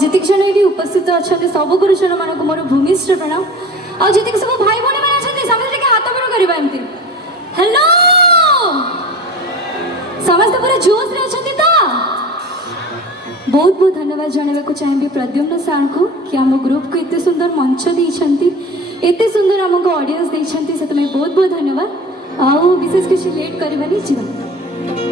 जितिक जन ये उपस्थित अच्छा सब गुरुजन मान को मोर भूमिष्ठ प्रणाम और जितिक सब भाई भौणी मैंने अच्छा समस्त के हाथ बड़ करवा एमती हेलो समस्त पूरा जोश रे अच्छा तो बहुत बहुत धन्यवाद जनवाक चाहिए प्रद्युम्न सार को कि आम ग्रुप को एत सुंदर मंच देते एत सुंदर आमको ऑडियंस देते से बहुत बहुत धन्यवाद आउ विशेष किसी लेट करवानी जीवन।